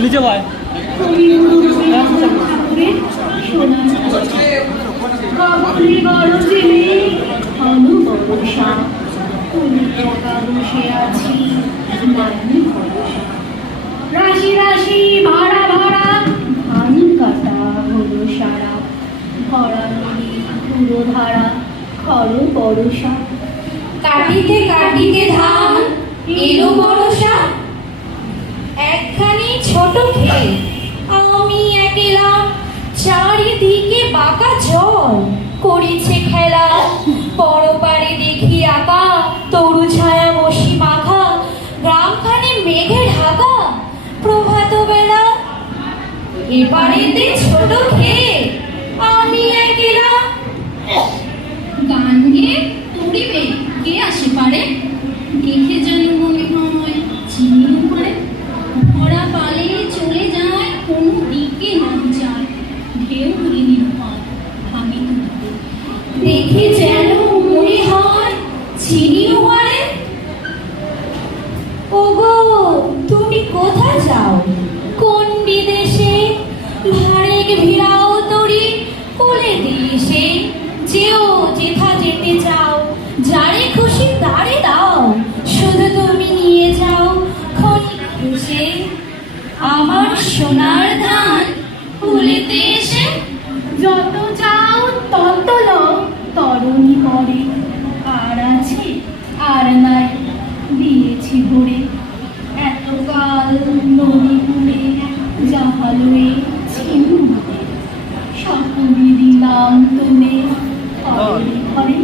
নিচে ভাই রাশি রাশি ভাড়া ভাড়া ধান কাটা হলো সারা ভরা নদী পুরো ধারা খর বরষা কাটিতে কাটিতে ধান এলো বরষা একখানি ছোট খেয়ে আমি একলা চারিদিকে বাঁকা জল করেছে খেলা পরপারে দেখি আঁকা তরু ছায়া বসি মাখা গ্রামখানে মেঘে ঢাকা প্রভাত বেলা এপারেতে ছোট খেয়ে আমি একলা গান গেয়ে পড়িবে কে আসে পারে দেখে যেন মনে হয় চিনিও পারে ভরা পালে চলে যায় কোনো দিকে না যায় ঢেউ উড়ে নির্ভর ভাঙে তুলতে দেখে যেন মনে হয় চিনিও পারে ওগো তুমি কোথায় যাও কোন বিদেশে ভারেক ভিড়াও তরি কোলে দিয়েছে যেও যেথা যেতে চাও যারে খুশি তারে দাও শুধু তুমি নিয়ে যাও ক্ষণিক খুশে আমার সোনার ধান কুলেতে এসে যত চাও তত লও তরুণী পরে আর আছে আর নাই দিয়েছি ভরে এতকাল নদী পুরে জাহালয়ে ছিন্নতে সকলে দিলাম তুমি ঘরে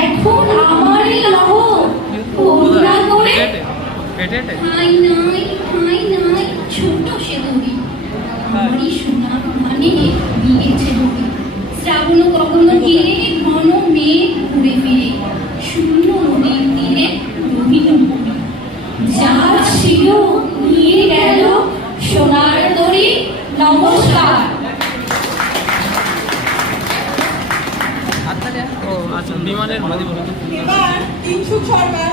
এখন আমার লহ করুণা করে হাই নাই ছোট সে দড়ি আমারই সোনা মানে দিয়েছে দড়ি শ্রাবণ কখনো গিয়ে ঘন মেঘ ঘুরে ফিরে শূন্য নদীর তীরে রহিল পড়ি যার ছিল নিয়ে গেল সোনার দড়ি নমস্কার বিমানের এবার কিংশুক সরকার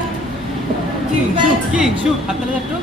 কিংশুক হাততালি একটু